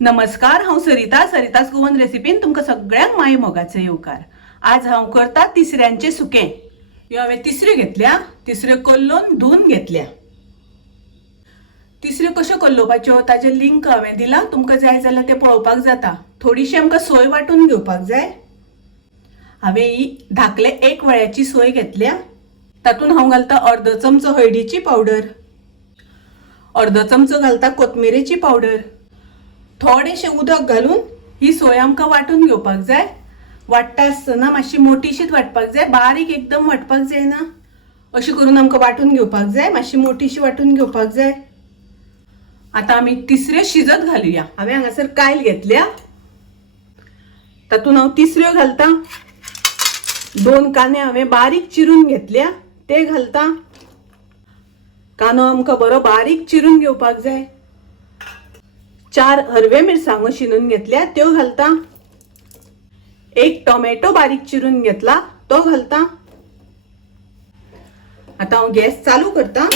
नमस्कार, हांव सरितास गोवन रेसिपीन तुमकां सगळ्यांक माय मोगाचे येवकार। आज हांव करता तिसऱ्यांचे सुकें। ह्यो हांवें तिसऱ्यो घेतल्या, तिसऱ्यो कल्लोवन धुवन घेतल्या। तिसऱ्यो कश्यो कल्लोवपाच्यो ताजे लिंक हांवें दिला, तुमकां जाय जाल्यार ते पळोवपाक जाता। थोडीशी आमकां सोय वाटून घेवपाक जाय। हांवें ही धाकले 1 वळ्याची सोय घेतल्या। तातूंत हांव घालता अर्दो चमचो हळदीची पावडर, अर्दो चमचो घालता कोथमिरेची पावडर। थोडेशें उदक घालून ही सोय आमकां वाटून घेवपाक जाय। वाटता आसतना मातशी मोठीशीच वाटपाक जाय, बारीक एकदम वाटपाक जायना। अशें करून आमकां वाटून घेवपाक जाय, मातशी मोठीशी वाटून घेवपाक जाय। आता आमी तिसऱ्यो शिजत घालुया। हांवें हांगासर कायल घेतल्या, तातूंत हांव तिसऱ्यो घालता। 2 कांदे हांवें बारीक चिरून घेतल्या, ते घालता। कांदो आमकां बरो बारीक चिरून घेवपाक जाय। 4 हरवे मिरसांगो शिनून घेतल्या, त्यो घालता। 1 टोमॅटो बारीक चिरून घेतला, तो घालता। आता हांव गॅस चालू करता।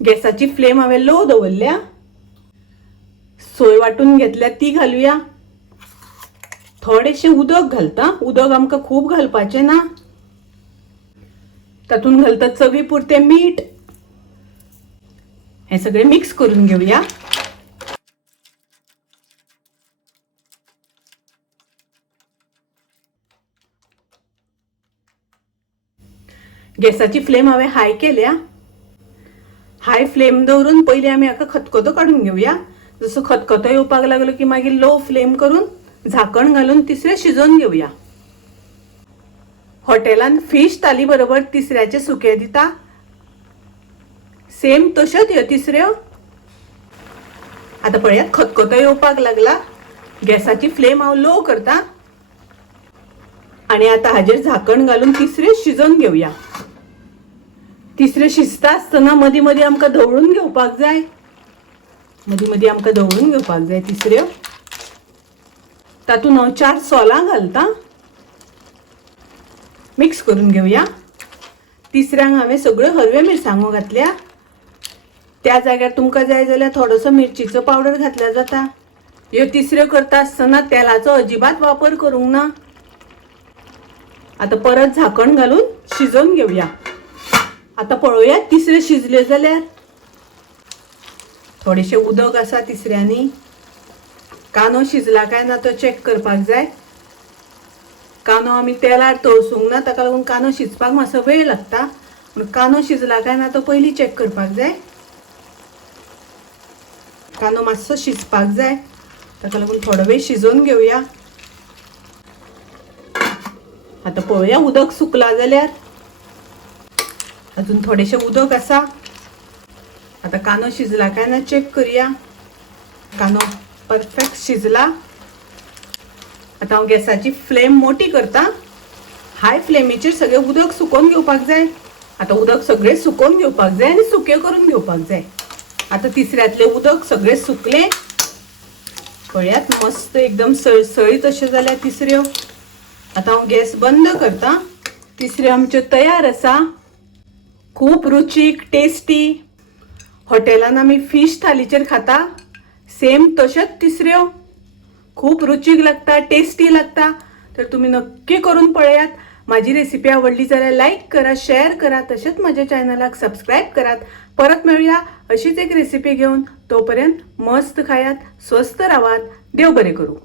गॅसाची फ्लेम हांवें लो दवरल्या। सोय वाटून घेतल्या ती घालुया। थोडेशें उदक घालता, उदक आमकां खूब घालपाचें ना। तातूंत घालता चवी पुरतें मीठ। हे सगळे मिक्स करून घेऊया। गॅसाची फ्लेम हांवें हाय केल्या। हाय फ्लेम दवरून पयलीं आमी हाका खतखतो काडून घेवया। जसो खतखतो येवपाक लागलो की मागीर लो फ्लेम करून झाकण घालून तिसऱ्यो शिजोवन घेवया। हॉटेलांत फिश थाली बरोबर तिसऱ्याचे सुकें दिता, सेम तश्योच ह्यो तिसऱ्यो। आता पळयात खतखतो येवपाक लागला। गॅसाची फ्लेम हांव लो करता आणि आता हाजेर झाकण घालून तिसऱ्यो शिजोवन घेवया। तिसऱ्यो शिजता आसतना मदीं मदीं आमकां धवळून घेवपाक जाय। मदीं मदीं आमकां धवळून घेवपाक जाय तिसऱ्यो। तातूंत हांव 4 सोलां घालता। मिक्स करून घेवया। तिसऱ्यांक हांवें सगळ्यो हरव्यो मिरसांगो घातल्या। त्या जाग्यार तुमकां जाय जाल्यार थोडोसो मिरचीचो पावडर घातल्यार जाता। ह्यो तिसऱ्यो करता आसतना तेलाचो अजिबात वापर करूंक ना। आता परत झाकण घालून शिजोवन घेवया। आता पळोवया तिसऱ्यो शिजल्यो जाल्यार। थोडेशें उदक आसा तिसऱ्यांनी। कांदो शिजला काय ना तो चेक करपाक जाय। कांदो आमी तेलार तळसूंक ना, ताका लागून कांदो शिजपाक मातसो वेळ लागता। पूण कांदो शिजला काय ना तो पयलीं चेक करपाक जाय। कांदो मातसो शिजपाक जाय, ताका लागून थोडो वेळ शिजोवन घेवया। आता पळोवया उदक सुकला जाल्यार। अजून थोडेशें उदक आसा। आता कांदो शिजला काय ना चेक करूया। कांदो परफेक्ट शिजला। आता हांव गॅसाची फ्लेम मोठी करता। हाय फ्लेमीचेर सगळें उदक सुकोवन घेवपाक जाय। आता उदक सगळें सुकोवन घेवपाक जाय आनी सुकें करून घेवपाक जाय। आता तिसऱ्यातलें उदक सगळें सुकलें। पळयात मस्त एकदम सळसळीत अशें जाल्या तिसऱ्यो। आता हांव गॅस बंद करता। तिसऱ्यो आमच्यो तयार आसा। खूब रुचीक टेस्टी। हॉटेलांत आमी फिश थालीचेर खाता, सेम तश्योच तिसऱ्यो। खूब रुचीक लागता, टेस्टी लागता। तर तुम्ही नक्की करून पळयात। माझी रेसिपी आवडली जाल्यार लाईक करा, शेअर करा, तसेच माझ्या चॅनलाक सबस्क्राईब करात। परत मिळूया अशीच एक रेसिपी घेऊन। तोपर्यंत मस्त खायात, स्वस्त राहात, देव बरे करू।